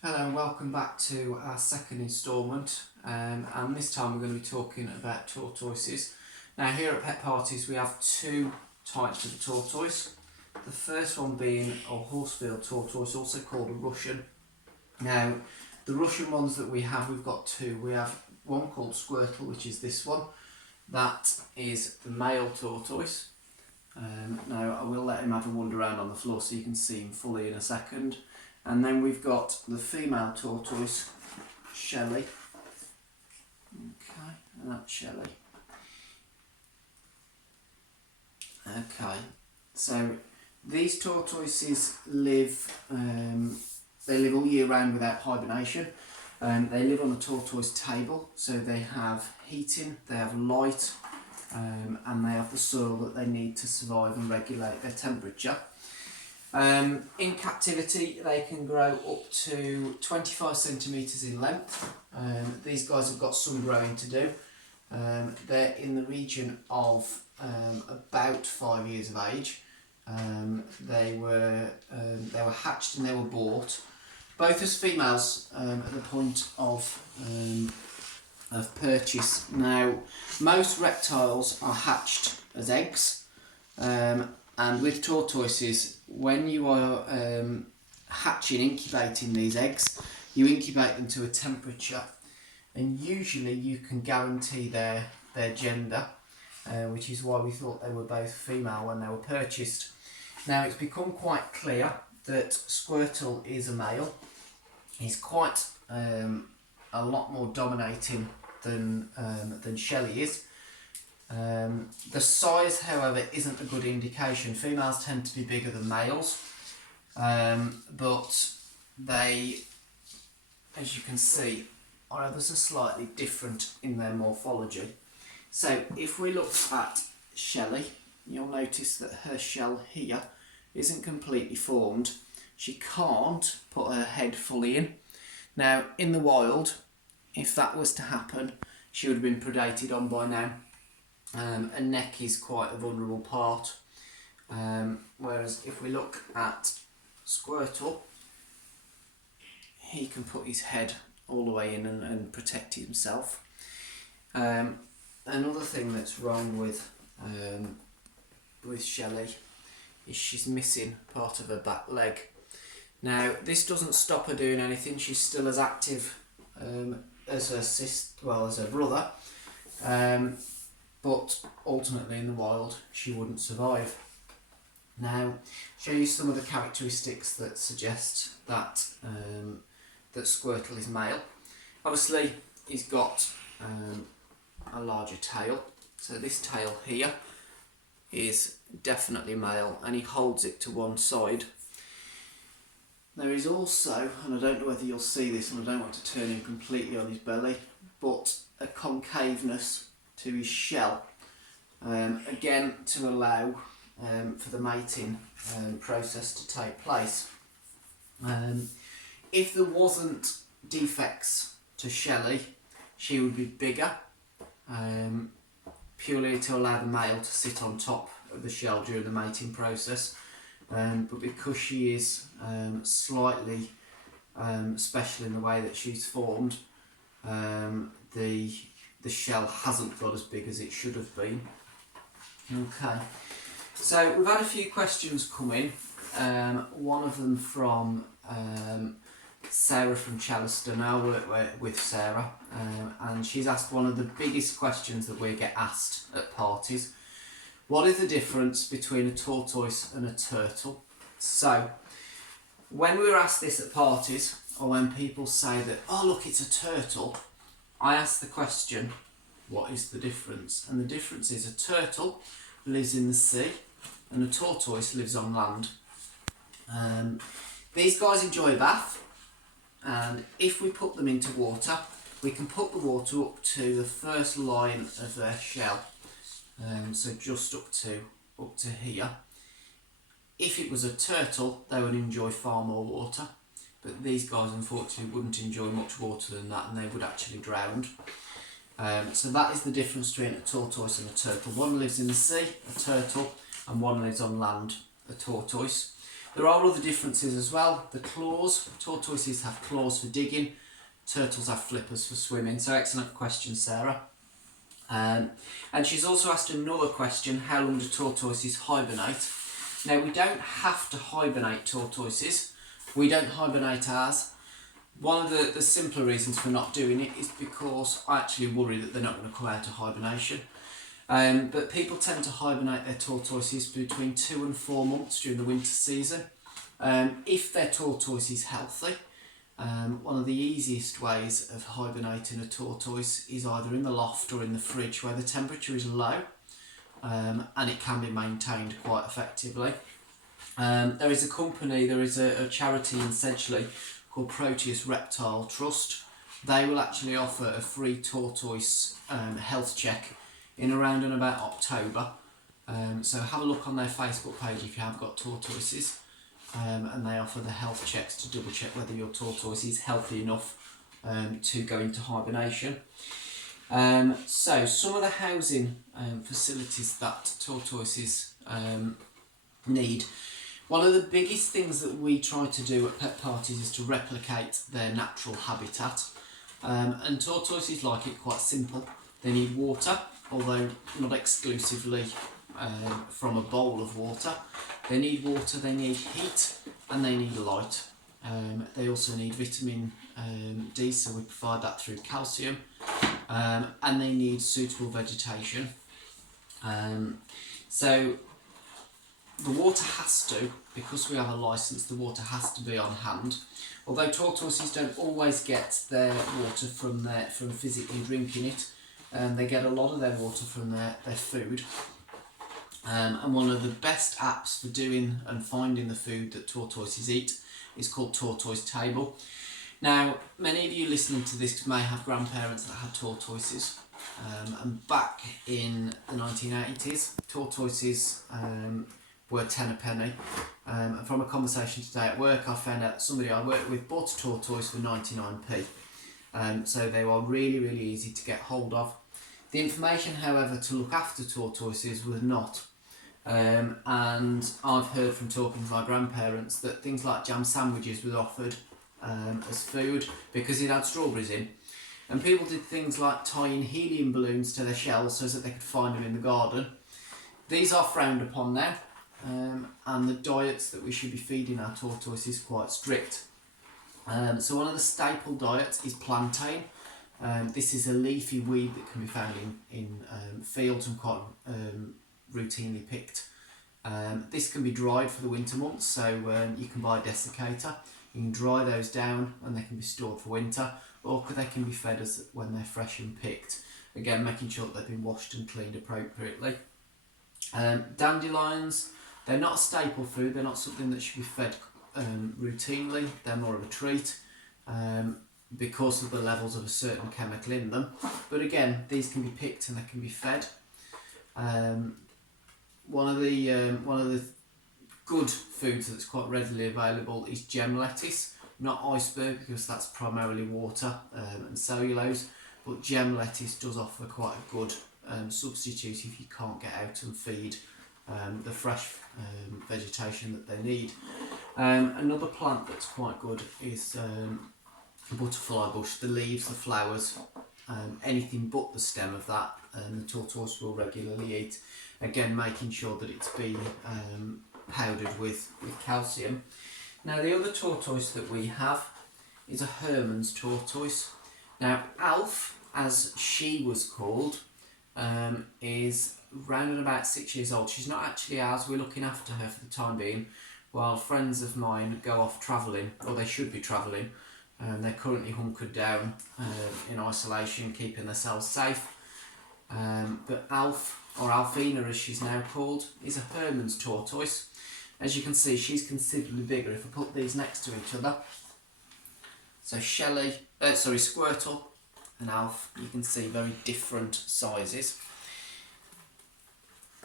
Hello and welcome back to our second instalment, and this time we're going to be talking about tortoises. Now here at Pet Parties we have two types of tortoise. The first one being a Horsfield tortoise, also called a Russian. Now the Russian ones that we've got two. We have one called Squirtle, which is this one. That is the male tortoise. Now I will let him have a wander around on the floor so you can see him fully in a second. And then we've got the female tortoise, Shelley. Okay, and that's Shelley. Okay, so these tortoises live, they live all year round without hibernation. They live on a tortoise table, so they have heating, they have light, and they have the soil that they need to survive and regulate their temperature. In captivity they can grow up to 25 centimetres in length. These guys have got some growing to do. They're in the region of about 5 years of age. They were hatched and they were bought, both as females at the point of purchase. Now most reptiles are hatched as eggs. And with tortoises, when you are incubating these eggs, you incubate them to a temperature, and usually you can guarantee their gender, which is why we thought they were both female when they were purchased. Now it's become quite clear that Squirtle is a male. He's quite a lot more dominating than Shelley is. The size, however, isn't a good indication. Females tend to be bigger than males, but they, as you can see, are ever so slightly different in their morphology. So if we look at Shelley, you'll notice that her shell here isn't completely formed. She can't put her head fully in. Now, in the wild, if that was to happen, she would have been predated on by now. A neck is quite a vulnerable part, whereas if we look at Squirtle, he can put his head all the way in and protect himself. Another thing that's wrong with Shelley is she's missing part of her back leg. Now this doesn't stop her doing anything. She's still as active as her brother. But ultimately in the wild she wouldn't survive. Now, show you some of the characteristics that suggest that that Squirtle is male. Obviously he's got a larger tail, so this tail here is definitely male, and he holds it to one side. There is also, and I don't know whether you'll see this, and I don't want to turn him completely on his belly, but a concaveness to his shell, again to allow for the mating process to take place. If there wasn't defects to Shelley, she would be bigger, purely to allow the male to sit on top of the shell during the mating process. But because she is slightly special in the way that she's formed, the shell hasn't got as big as it should have been. Okay, so we've had a few questions come in. One of them from Sarah from Chellaston. I work with Sarah, and she's asked one of the biggest questions that we get asked at parties. What is the difference between a tortoise and a turtle? So, when we were asked this at parties, or when people say that, oh look, it's a turtle, I ask the question, what is the difference? And the difference is a turtle lives in the sea and a tortoise lives on land. These guys enjoy a bath, and if we put them into water, we can put the water up to the first line of their shell, so just up to here. If it was a turtle, they would enjoy far more water, but these guys unfortunately wouldn't enjoy much water than that, and they would actually drown. So that is the difference between a tortoise and a turtle. One lives in the sea, a turtle, and one lives on land, a tortoise. There are other differences as well. The claws, tortoises have claws for digging, turtles have flippers for swimming. So excellent question, Sarah. And she's also asked another question: how long do tortoises hibernate? Now, we don't have to hibernate tortoises. We don't hibernate ours. One of the simpler reasons for not doing it is because I actually worry that they're not going to come out of hibernation. But people tend to hibernate their tortoises between 2 and 4 months during the winter season. If their tortoise is healthy, one of the easiest ways of hibernating a tortoise is either in the loft or in the fridge where the temperature is low, and it can be maintained quite effectively. There is a charity in Sedgley called Proteus Reptile Trust. They will actually offer a free tortoise health check in around and about October. So have a look on their Facebook page if you have got tortoises, and they offer the health checks to double check whether your tortoise is healthy enough to go into hibernation. So some of the housing facilities that tortoises need. One of the biggest things that we try to do at pet parties is to replicate their natural habitat. And tortoises like it quite simple. They need water, although not exclusively from a bowl of water. They need water, they need heat, and they need light. They also need vitamin D, so we provide that through calcium. And they need suitable vegetation. So the water has to, because we have a licence, the water has to be on hand. Although tortoises don't always get their water from physically drinking it, they get a lot of their water from their food. And one of the best apps for doing and finding the food that tortoises eat is called Tortoise Table. Now, many of you listening to this may have grandparents that had tortoises. And back in the 1980s, tortoises were 10 a penny. And from a conversation today at work, I found out that somebody I worked with bought a tortoise for 99p. So they were really, really easy to get hold of. The information, however, to look after tortoises was not. And I've heard from talking to my grandparents that things like jam sandwiches were offered as food because it had strawberries in. And people did things like tying helium balloons to their shells so that they could find them in the garden. These are frowned upon now. And the diets that we should be feeding our tortoises is quite strict. So one of the staple diets is plantain. This is a leafy weed that can be found in fields and quite routinely picked. This can be dried for the winter months, so you can buy a desiccator. You can dry those down and they can be stored for winter, or they can be fed when they're fresh and picked. Again, making sure that they've been washed and cleaned appropriately. Dandelions, they're not a staple food, they're not something that should be fed routinely, they're more of a treat because of the levels of a certain chemical in them. But again, these can be picked and they can be fed. One of the good foods that's quite readily available is gem lettuce, not iceberg because that's primarily water and cellulose, but gem lettuce does offer quite a good substitute if you can't get out and feed the fresh vegetation that they need. Another plant that's quite good is butterfly bush. The leaves, the flowers, anything but the stem of that, the tortoise will regularly eat. Again, making sure that it's been powdered with calcium. Now, the other tortoise that we have is a Hermanns tortoise. Now, Alf, as she was called, is round and about 6 years old. She's not actually ours, we're looking after her for the time being, while friends of mine go off travelling, or they should be travelling. They're currently hunkered down in isolation, keeping themselves safe. But Alf, or Alfina as she's now called, is a Hermanns tortoise. As you can see, she's considerably bigger if I put these next to each other. So Squirtle and Alf, you can see very different sizes.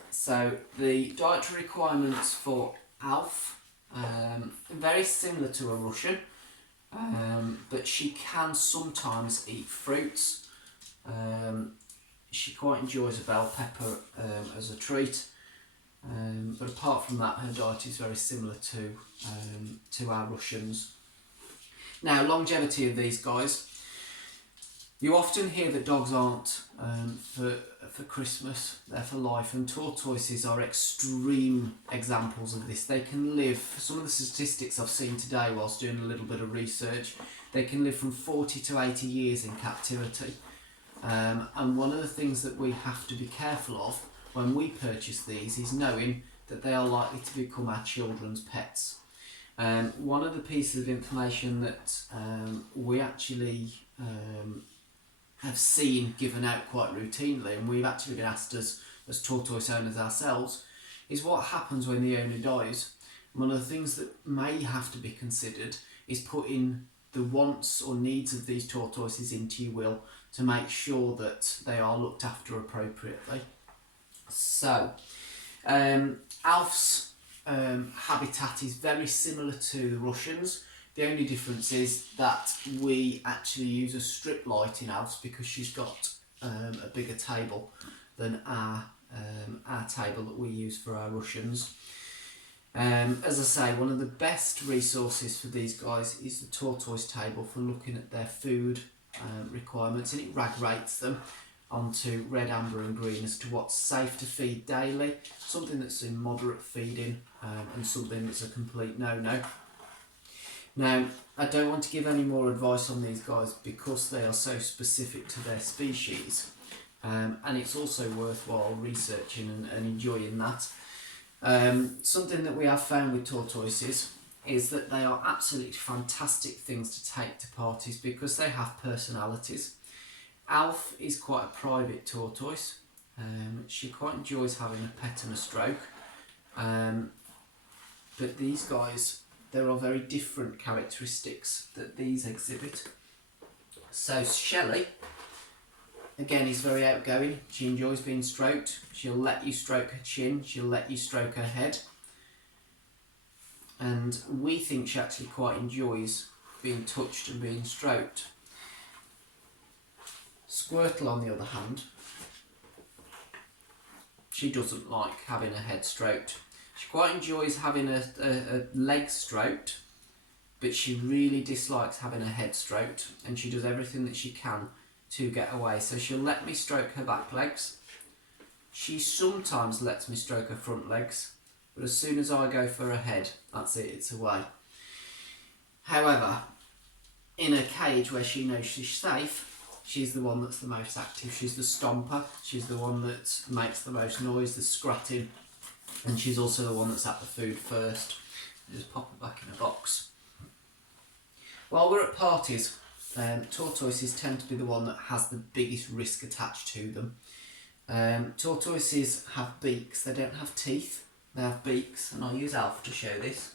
So the dietary requirements for Alf, very similar to a Russian, but she can sometimes eat fruits. She quite enjoys a bell pepper as a treat. But apart from that, her diet is very similar to our Russians. Now, longevity of these guys. You often hear that dogs aren't for Christmas, they're for life, and tortoises are extreme examples of this. They can live, some of the statistics I've seen today whilst doing a little bit of research, they can live from 40 to 80 years in captivity. And one of the things that we have to be careful of when we purchase these is knowing that they are likely to become our children's pets. One of the pieces of information that we actually have seen given out quite routinely, and we've actually been asked as tortoise owners ourselves, is what happens when the owner dies. One of the things that may have to be considered is putting the wants or needs of these tortoises into your will to make sure that they are looked after appropriately. So, Alf's habitat is very similar to the Russians. The only difference is that we actually use a strip light in Alf's because she's got a bigger table than our table that we use for our Russians. As I say, one of the best resources for these guys is the tortoise table for looking at their food requirements, and it rates them onto red, amber and green as to what's safe to feed daily, something that's in moderate feeding, and something that's a complete no-no. Now, I don't want to give any more advice on these guys because they are so specific to their species, and it's also worthwhile researching and enjoying that. Something that we have found with tortoises is that they are absolutely fantastic things to take to parties because they have personalities. Alf is quite a private tortoise. She quite enjoys having a pet and a stroke. But these guys, there are very different characteristics that these exhibit. So Shelley, again, is very outgoing. She enjoys being stroked. She'll let you stroke her chin. She'll let you stroke her head. And we think she actually quite enjoys being touched and being stroked. Squirtle, on the other hand, she doesn't like having her head stroked. She quite enjoys having a leg stroked, but she really dislikes having her head stroked, and she does everything that she can to get away. So she'll let me stroke her back legs. She sometimes lets me stroke her front legs, but as soon as I go for her head, that's it, it's away. However, in a cage where she knows she's safe, she's the one that's the most active. She's the stomper, she's the one that makes the most noise, the scratching, and she's also the one that's at the food first. Just pop her back in a box. While we're at parties, tortoises tend to be the one that has the biggest risk attached to them. Tortoises have beaks, they don't have teeth, they have beaks, and I'll use Alf to show this.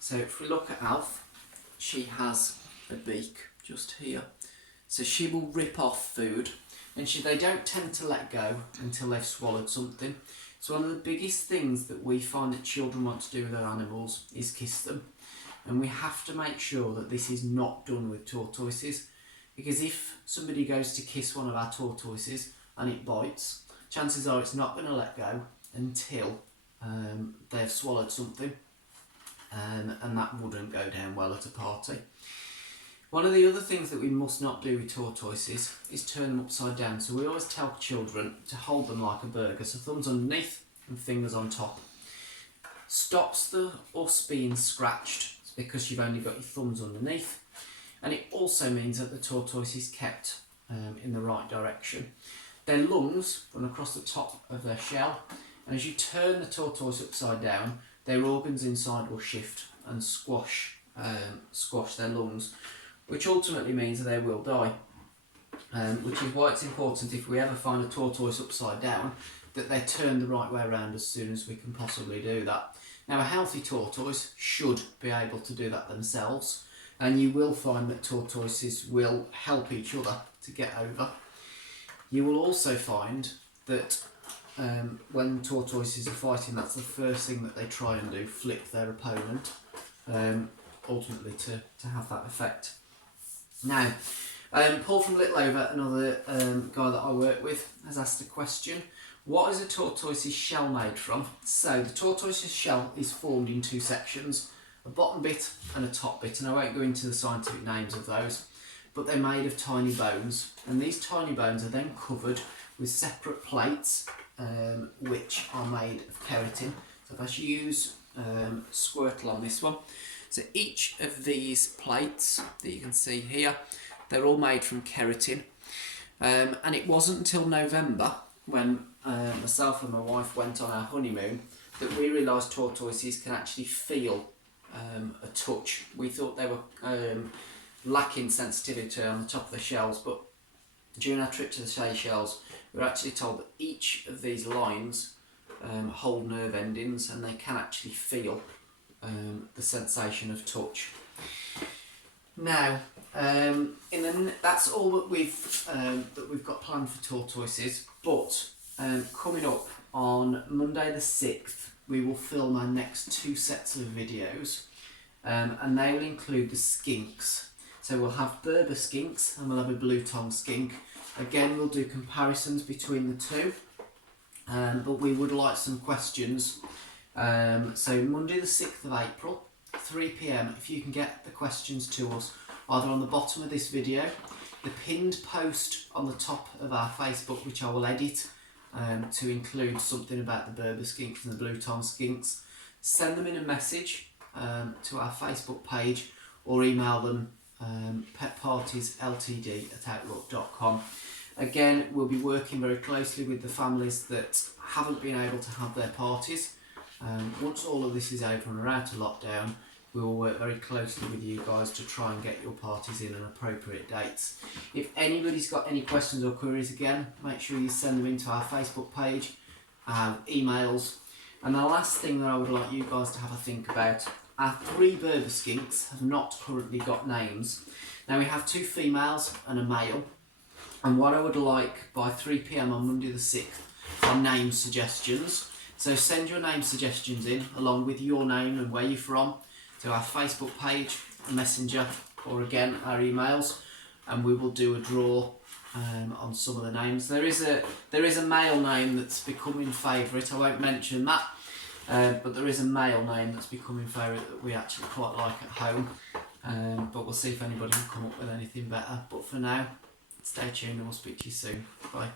So if we look at Alf, she has a beak just here. So she will rip off food, and they don't tend to let go until they've swallowed something. So one of the biggest things that we find that children want to do with their animals is kiss them. And we have to make sure that this is not done with tortoises, because if somebody goes to kiss one of our tortoises and it bites, chances are it's not going to let go until they've swallowed something, and that wouldn't go down well at a party. One of the other things that we must not do with tortoises is turn them upside down. So we always tell children to hold them like a burger, so thumbs underneath and fingers on top. Stops the us being scratched because you've only got your thumbs underneath, and it also means that the tortoise is kept in the right direction. Their lungs run across the top of their shell, and as you turn the tortoise upside down, their organs inside will shift and squash their lungs, which ultimately means that they will die. Which is why it's important, if we ever find a tortoise upside down, that they're turned the right way around as soon as we can possibly do that. Now, a healthy tortoise should be able to do that themselves, and you will find that tortoises will help each other to get over. You will also find that when tortoises are fighting, that's the first thing that they try and do, flip their opponent, ultimately to have that effect. Now, Paul from Littleover, another guy that I work with, has asked a question. What is a tortoise's shell made from? So the tortoise's shell is formed in two sections, a bottom bit and a top bit, and I won't go into the scientific names of those, but they're made of tiny bones, and these tiny bones are then covered with separate plates which are made of keratin. So if I should use Squirtle on this one, so each of these plates that you can see here, they're all made from keratin, and it wasn't until November when myself and my wife went on our honeymoon that we realised tortoises can actually feel a touch. We thought they were lacking sensitivity on the top of the shells, but during our trip to the Seychelles we were actually told that each of these lines hold nerve endings and they can actually feel the sensation of touch. Now, that's all that we've got planned for tortoises. But coming up on Monday the 6th, we will film our next 2 sets of videos, and they will include the skinks. So we'll have Berber skinks and we'll have a blue tongue skink. Again, we'll do comparisons between the two, but we would like some questions. So Monday the 6th of April, 3 p.m, if you can get the questions to us either on the bottom of this video, the pinned post on the top of our Facebook, which I will edit to include something about the Berber skinks and the blue tongue skinks. Send them in a message to our Facebook page or email them petpartiesltd@outlook.com. Again, we'll be working very closely with the families that haven't been able to have their parties. Once all of this is over and we're out of lockdown, we will work very closely with you guys to try and get your parties in on appropriate dates. If anybody's got any questions or queries, again, make sure you send them into our Facebook page, emails. And the last thing that I would like you guys to have a think about, our 3 Berber skinks have not currently got names. Now we have 2 females and a male, and what I would like by 3 p.m. on Monday the 6th are name suggestions. So send your name suggestions in along with your name and where you're from to our Facebook page, Messenger, or again our emails, and we will do a draw on some of the names. There is a male name that's becoming favourite. I won't mention that, but there is a male name that's becoming favourite that we actually quite like at home. But we'll see if anybody can come up with anything better. But for now, stay tuned and we'll speak to you soon. Bye.